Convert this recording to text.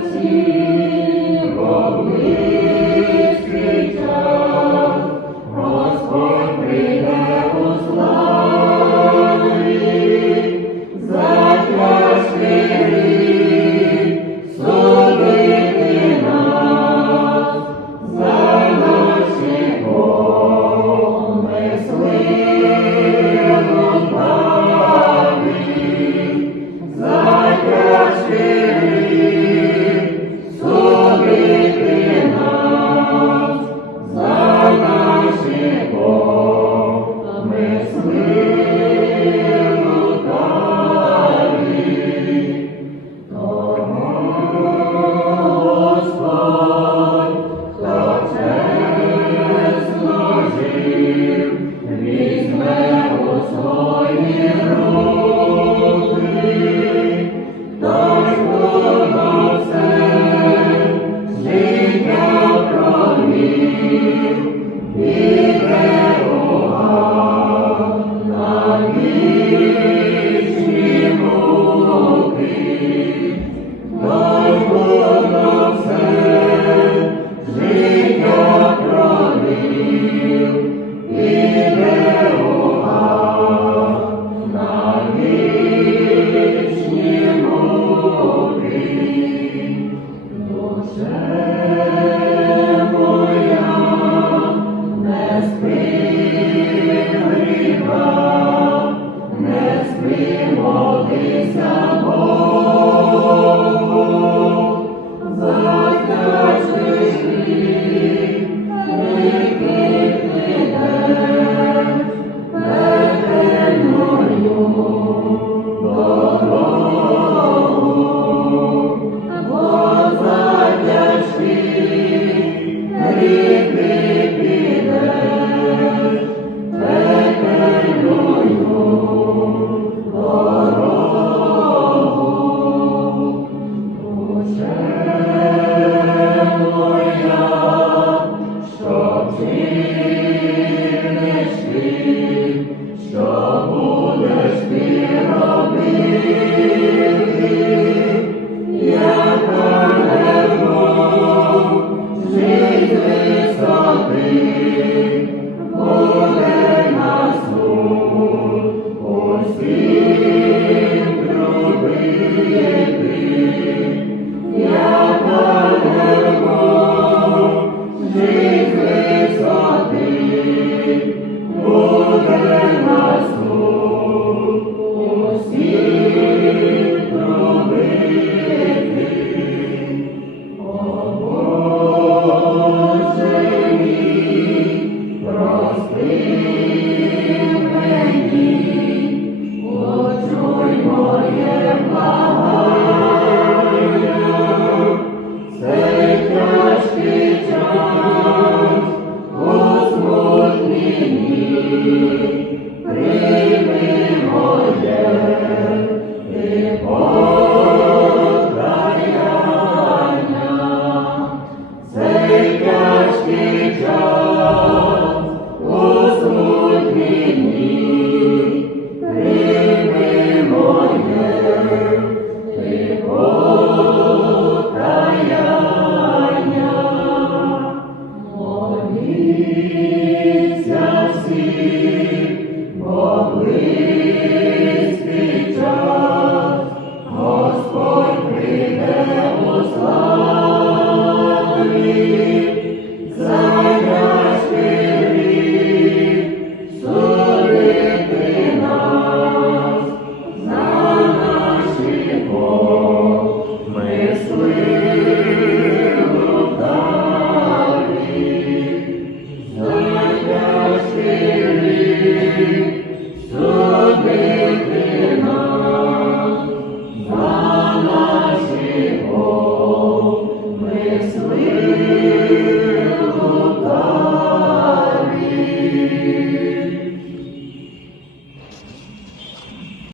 Господь.